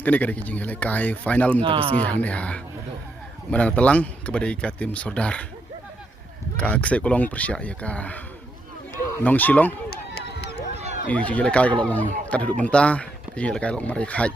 Kini kada kijing kai final mentak singi hang ha. Mana telang kepada ika tim Sodar. Ka Ksek Kolong Persya ya ka Nong Silong. I kijing kai kalau long kada duduk mentah, kijing kai long mari khai.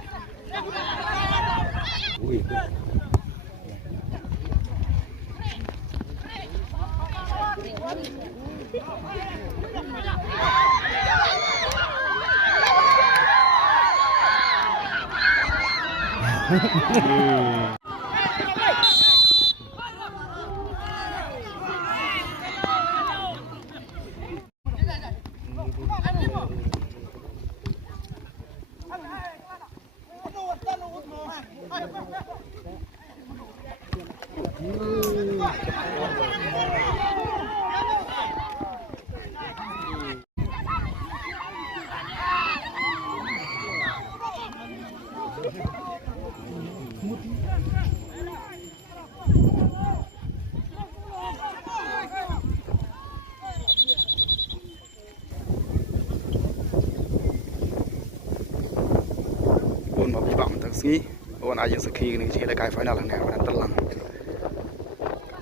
Pun mau bang mentak singi, awan aja sekhi ni kijing kai final hang mana telang.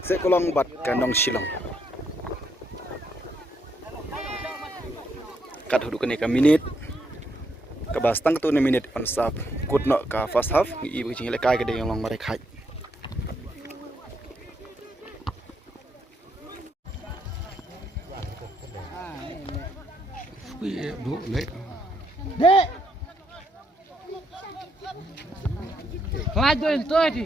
Ksek Kolong bat ka Nong Silong. Kat huduk ni ka minit. Ka bastang tu ni minit on sap. Kut no ka first half i kijing kai ka deng long mari khai. Dek. Laju itu di.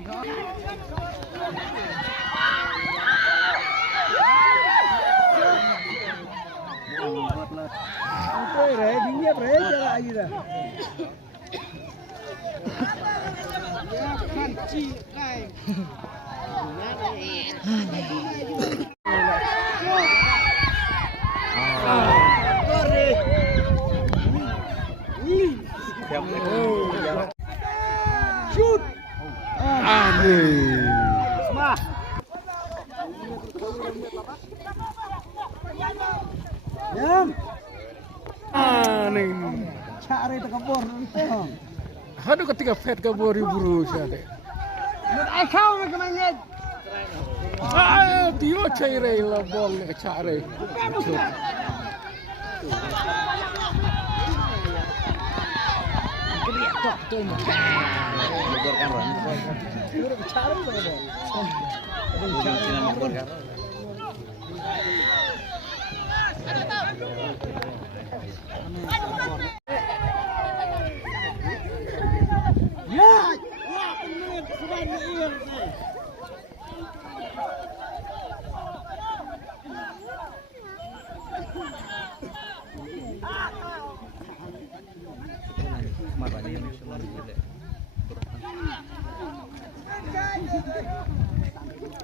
Dia berada lagi dah. Ya kanci kai. Shoot. Smart. Jam. Ning. Cari tekabur itu. Aduh ketika fed kabur buru saya. Ai kau macamnya. Dia cari lah bom ni cari. Tu Laporkan Ron. udah cari berapa? Laporkan. Ya, wah, ini sudah diir.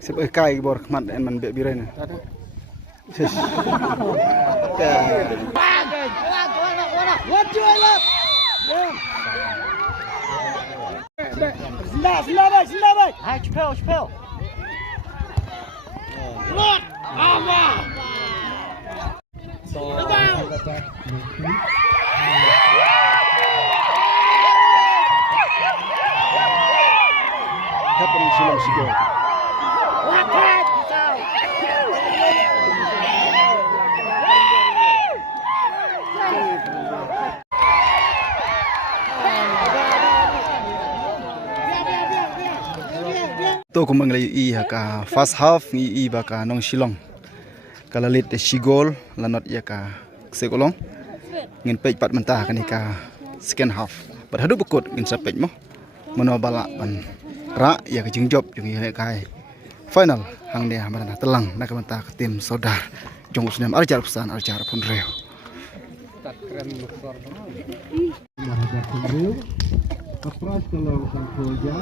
Sebagai kai bor mat en man be biren. What you love? Sebelah baik. Hai, cepel. Lot, ama. Siapa Nong Silong Sigol? Tu kumbang lagi i ka first half i baka Nong Silong. Kalalit Sigol lanot ia ka Ksek Kolong. Ngin pej pat mentah kan ka second half. Padahal bekut ngin sapej mo. Mano balak pan ra ia ka jingjob jung i kai. Final hang dia mana telang nak mentah ke tim Sodar. Jong usnem arjar pesan arjar pun reo. tak keren besar. Mahadar Kumril, Kapras kalau sang Proja,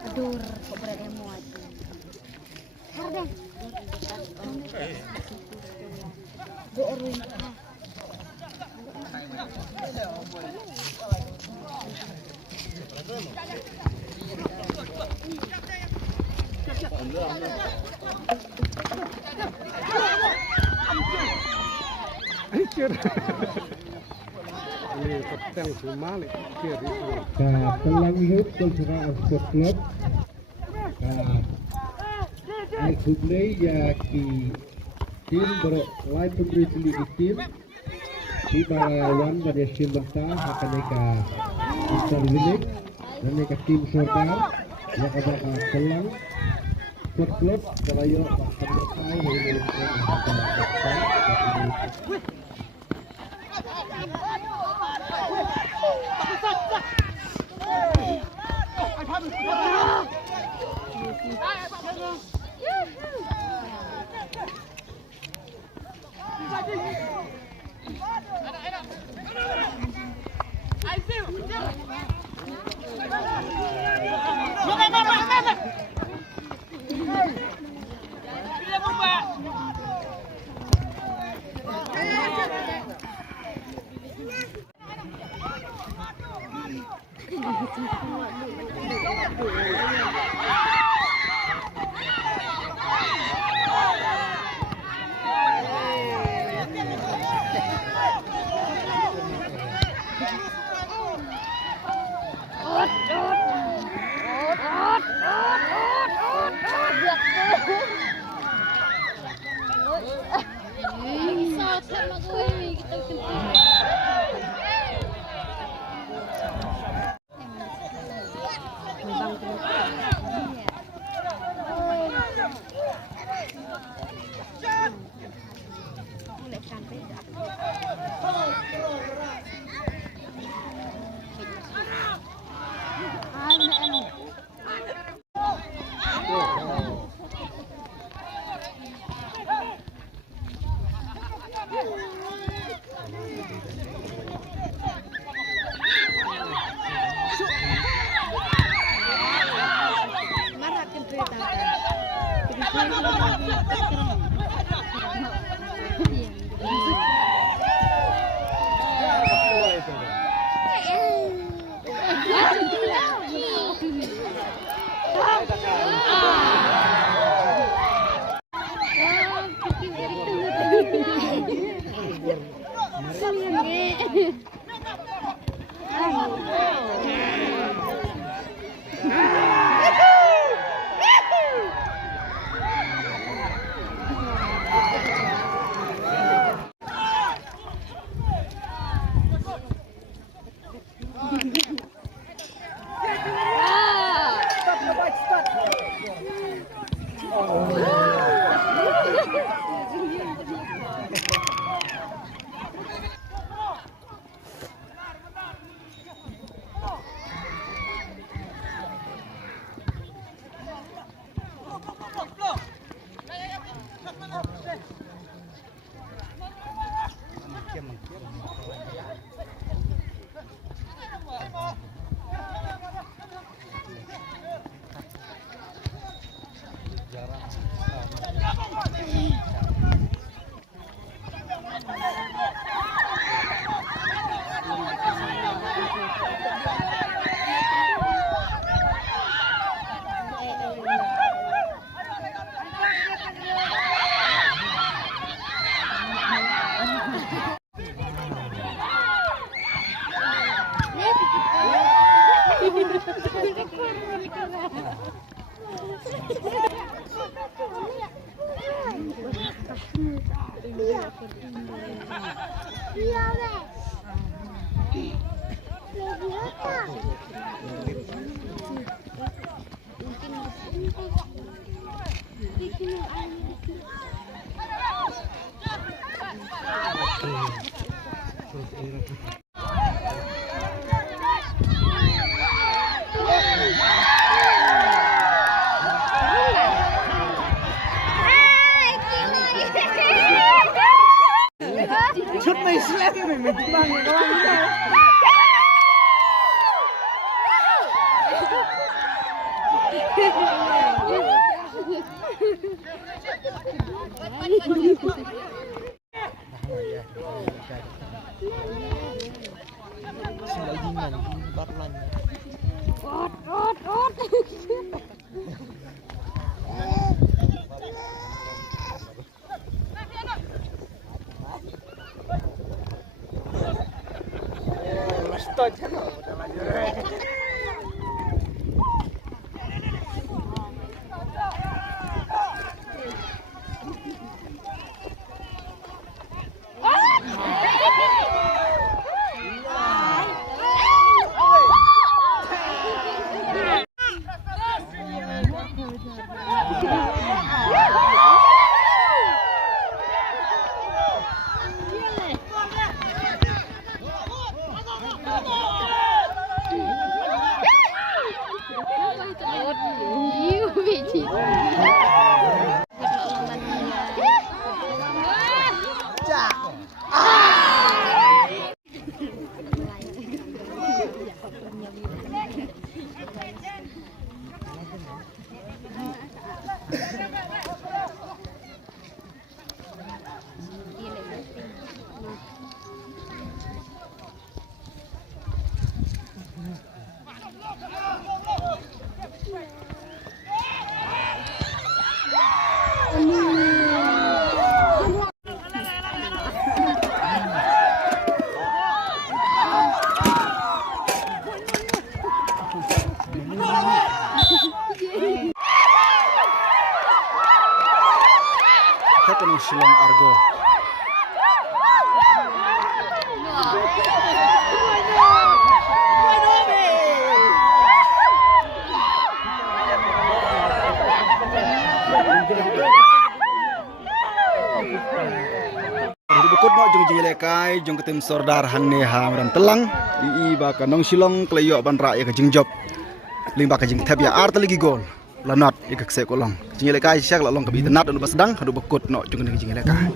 Adur, keberadaan muat. Harden. Beruin. kira. Ini petang semua nih kira itu. Pelang hidup Kultura Sport Club. Al-Kublai ya di tim berlain pemberi sendiri tim di balawan pada tim mentah akan mereka bisa diwilik dan mereka tim sorgar yang ada Pelang Sport Club Kalayo akan bersaing dengan Kata nung Shillong Argo. Bukod no jung jinglekai jung ketim sordar hang neha dan telang ii baka nong Shillong kleyo ban ra ya ka jingjob ling baka jing tab ya art lagi gol lanat ikak se kolong jinglekai syak la long ka bi tenat no basdang hadu bukod no jung jinglekai